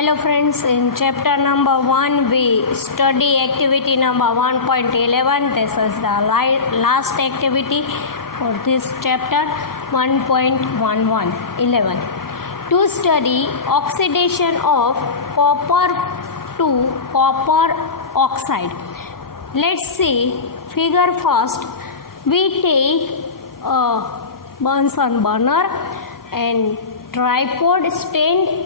Hello friends, in chapter number 1 we study activity number 1.11. This is the last activity for this chapter 1.11. To study oxidation of copper to copper oxide. Let's see figure first. We take a Bunsen burner and tripod stand.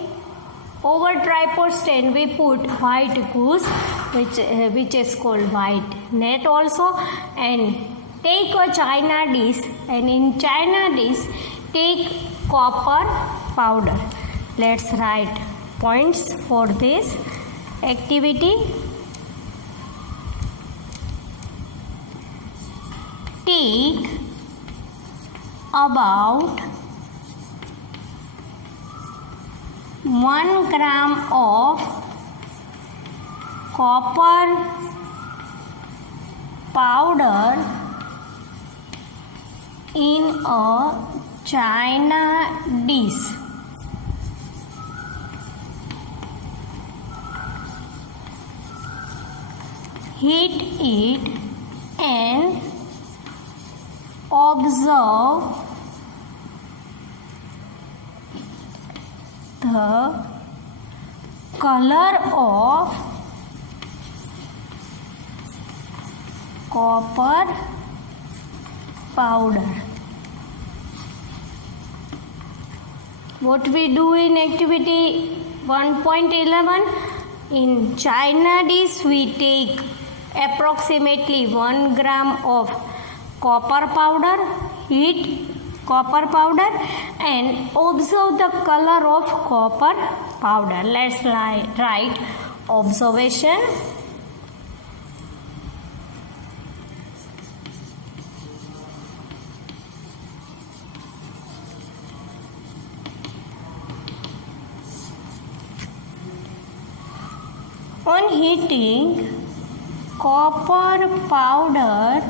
Over tripod stand we put white goose which is called white net also, and take a china dish, and in china dish take copper powder. Let's write points for this activity. Take about 1 gram of copper powder in a china dish. Heat it and observe the color of copper powder. What we do in activity 1.11, in china dish we take approximately 1 gram of copper powder, heat copper powder and observe the color of copper powder. Let's write observation. On heating copper powder,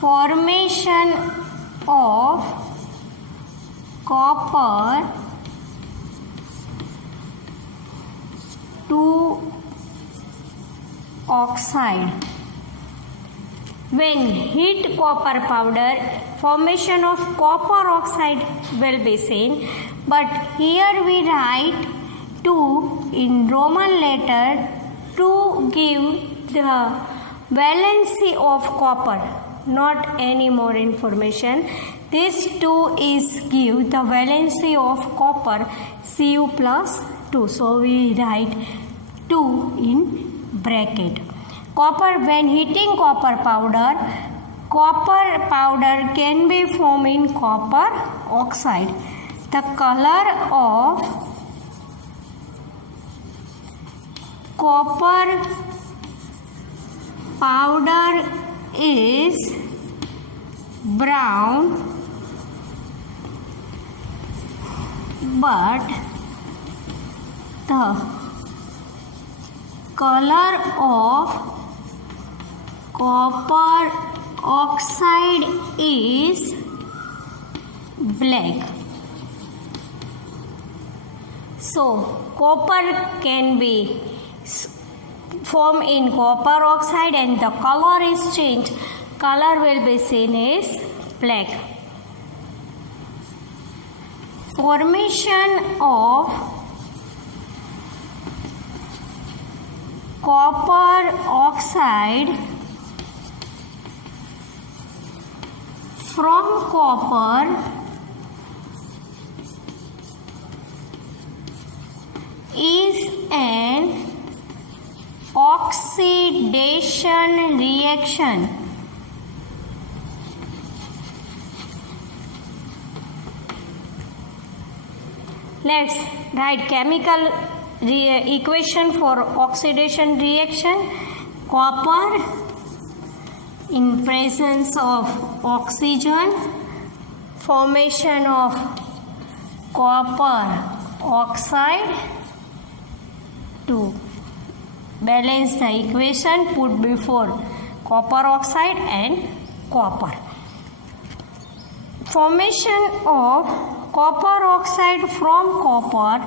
formation of copper to oxide. When heat copper powder, formation of copper oxide will be seen, but here we write 2 in Roman letter to give the valency of copper, not any more information. This 2 is give the valency of copper Cu plus 2. So we write 2 in bracket. Copper, when heating copper powder can be formed in copper oxide. The color of copper powder is brown, but the color of copper oxide is black. So copper can be formed in copper oxide and the color is changed. Color will be seen as black. Formation of copper oxide from copper is an oxidation reaction. Let's write chemical equation for oxidation reaction. Copper in presence of oxygen, formation of copper oxide to balance the equation put before copper oxide and copper. Formation of copper oxide from copper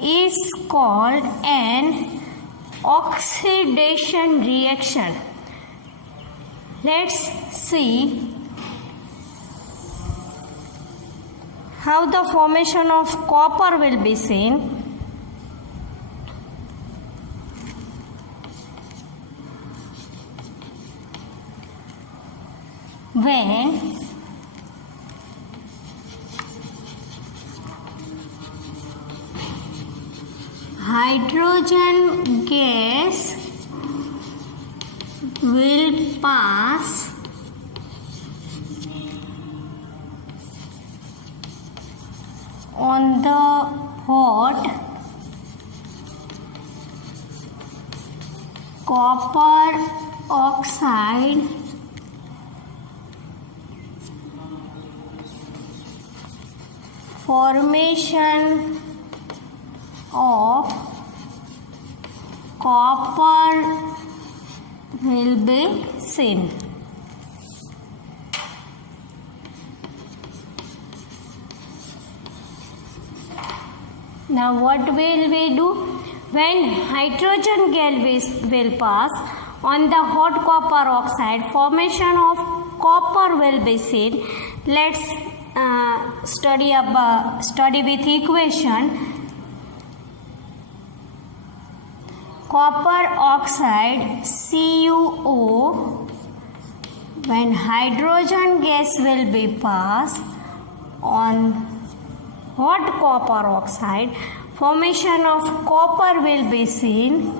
is called an oxidation reaction. Let's see how the formation of copper will be seen. When hydrogen gas will pass on the hot copper oxide, formation of copper will be seen. Now what will we do? When hydrogen gas will pass on the hot copper oxide, formation of copper will be seen. Let's study with equation. Copper oxide CuO, when hydrogen gas will be passed on hot copper oxide, formation of copper will be seen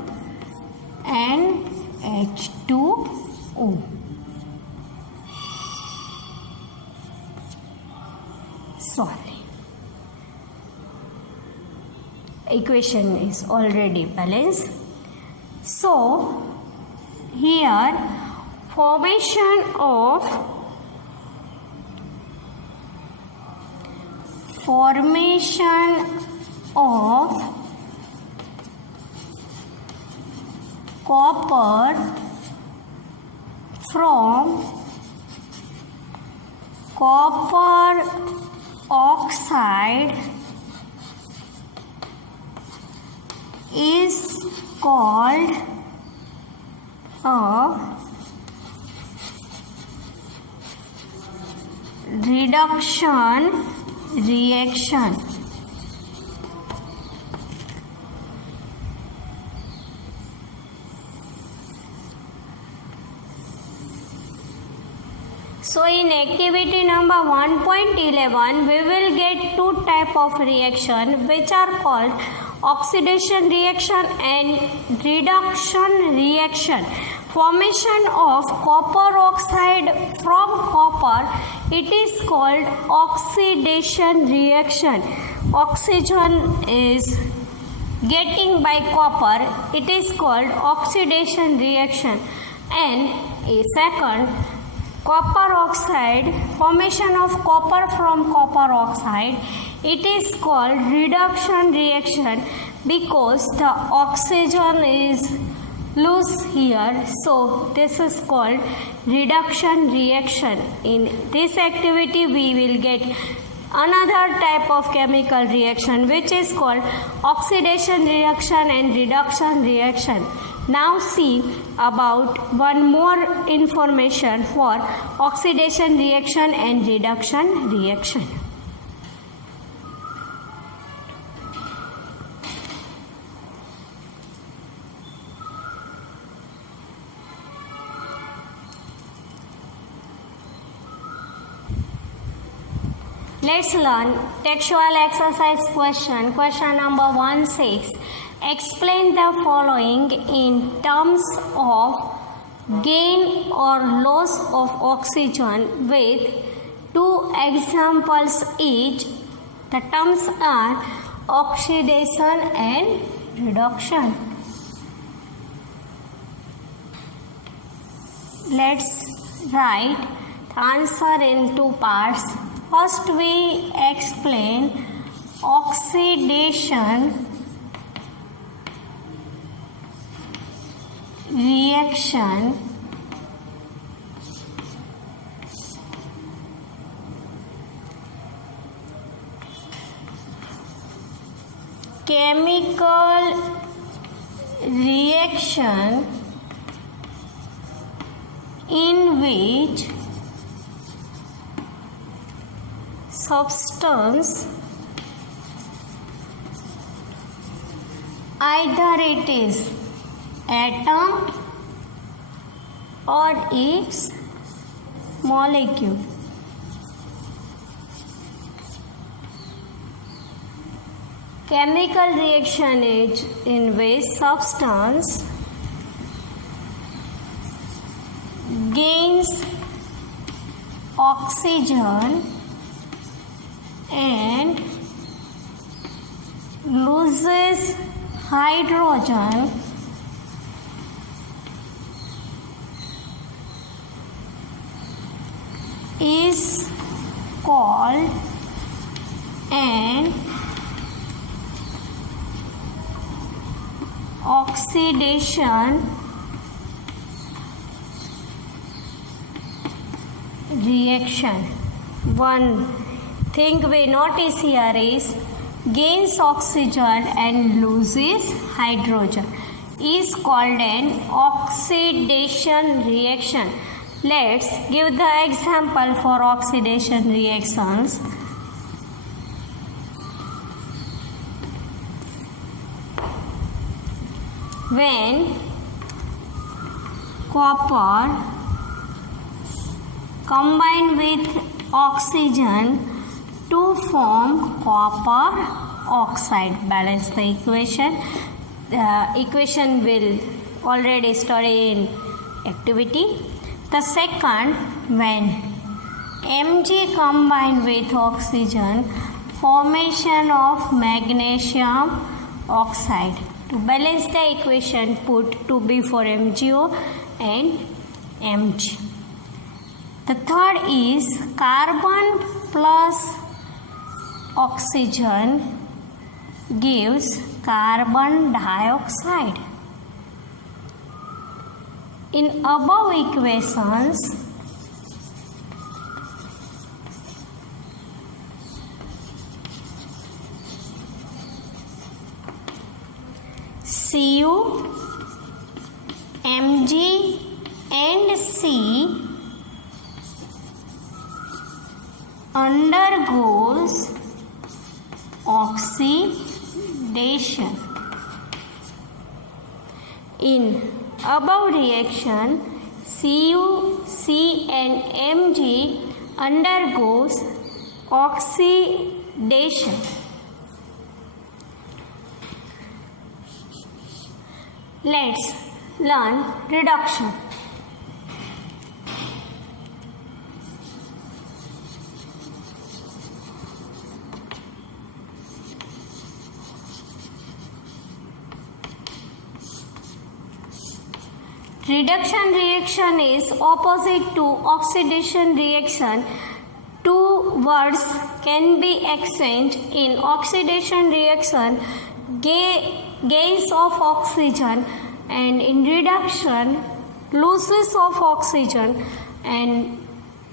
and H2O. Sorry, equation is already balanced. So here formation of copper from copper oxide is called a reduction reaction. So in activity number 1.11 we will get two type of reaction which are called oxidation reaction and reduction reaction. Formation of copper oxide from copper, it is called oxidation reaction. Oxygen is getting by copper, it is called oxidation reaction. And a second, copper oxide, formation of copper from copper oxide, it is called reduction reaction because the oxygen is loose here, so this is called reduction reaction. In this activity we will get another type of chemical reaction which is called oxidation reaction and reduction reaction. Now see about one more information for oxidation reaction and reduction reaction. Let's learn textual exercise question. Question number 16. Explain the following in terms of gain or loss of oxygen with two examples each. The terms are oxidation and reduction. Let's write the answer in two parts. First we explain oxidation reaction chemical reaction in which substance, either it is atom or its molecule, chemical reaction is in which substance gains oxygen and loses hydrogen is called an oxidation reaction. One thing we notice here is gains oxygen and loses hydrogen is called an oxidation reaction. Let's give the example for oxidation reactions. When copper combine with oxygen to form copper oxide. Balance the equation. The equation will already study in activity. The second, when Mg combine with oxygen, formation of magnesium oxide. To balance the equation, put 2B for MgO and Mg. The third is carbon plus oxygen gives carbon dioxide. In above equations, Cu, Mg and C undergoes oxidation. In above reaction, Cu, C and Mg undergoes oxidation. Let's learn reduction. Reduction reaction is opposite to oxidation reaction. Two words can be exchanged. In oxidation reaction, gains of oxygen, and in reduction, losses of oxygen and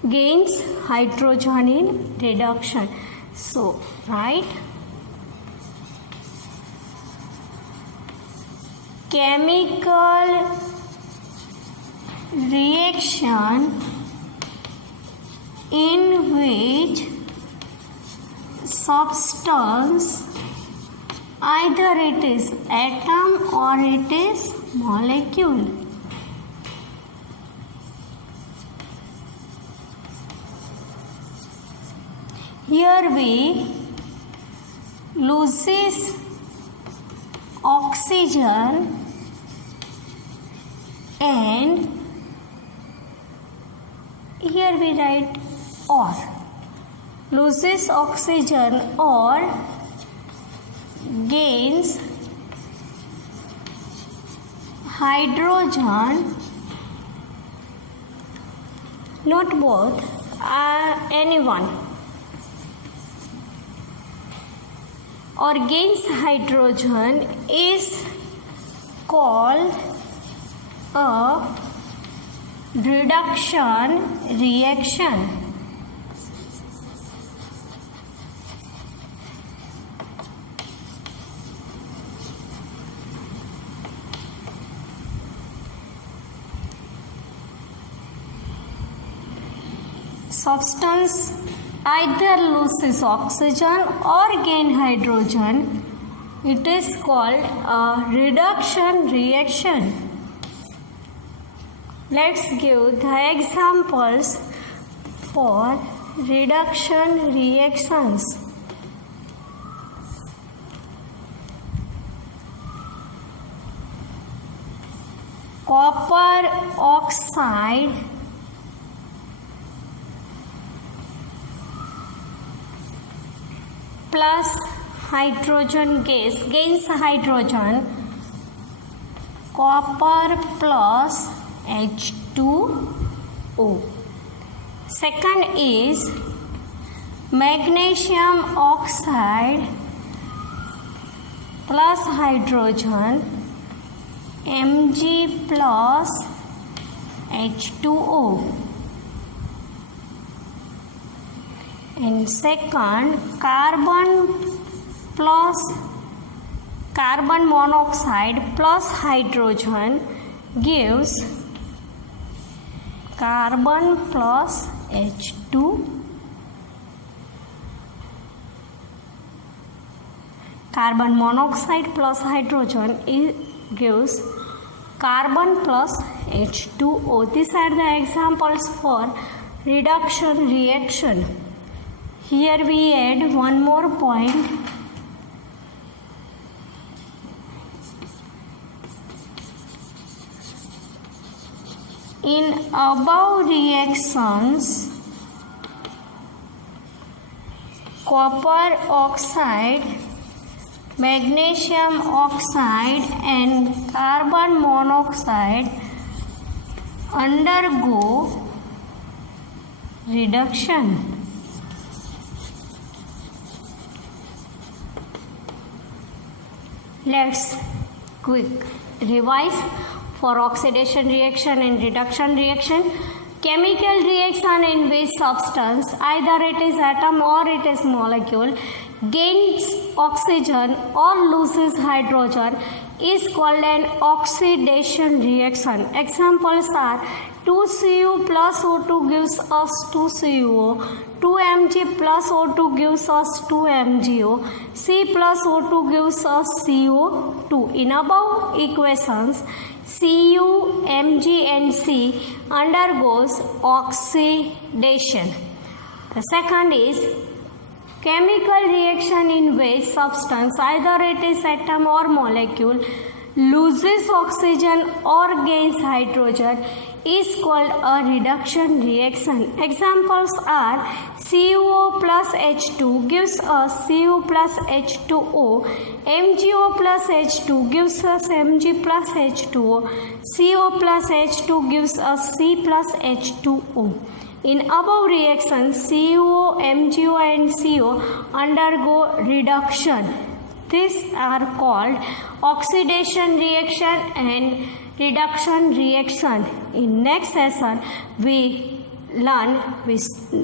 gains hydrogen in reduction. So, right? Chemical reaction in which substance, either it is atom or it is molecule, here we loses oxygen and here we write or, loses oxygen or gains hydrogen, not both, anyone, or gains hydrogen is called a reduction reaction. Substance either loses oxygen or gain hydrogen. It is called a reduction reaction. Let's give the examples for reduction reactions. Copper oxide plus hydrogen gas gains hydrogen, copper plus H2O. Second is magnesium oxide plus hydrogen, Mg plus H2O. And second, carbon monoxide plus hydrogen gives carbon plus H2. Carbon monoxide plus hydrogen gives carbon plus H2O. These are the examples for reduction reaction. Here we add one more point. In above reactions, copper oxide, magnesium oxide and carbon monoxide undergo reduction. Let's quick revise for oxidation reaction and reduction reaction. Chemical reaction in which substance, either it is atom or it is molecule, gains oxygen or loses hydrogen is called an oxidation reaction. Examples are 2Cu plus O2 gives us 2CuO, 2Mg plus O2 gives us 2MgO, C plus O2 gives us CO2. In above equations, Cu, Mg and C undergoes oxidation. The second is chemical reaction in which substance, either it is atom or molecule, loses oxygen or gains hydrogen is called a reduction reaction. Examples are CuO plus H2 gives us Cu plus H2O, MgO plus H2 gives us Mg plus H2O, CO plus H2 gives us C plus H2O. In above reactions, CuO, MgO and CO undergo reduction. These are called oxidation reaction and reduction reaction. In next session, we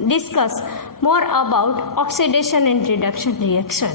discuss more about oxidation and reduction reaction.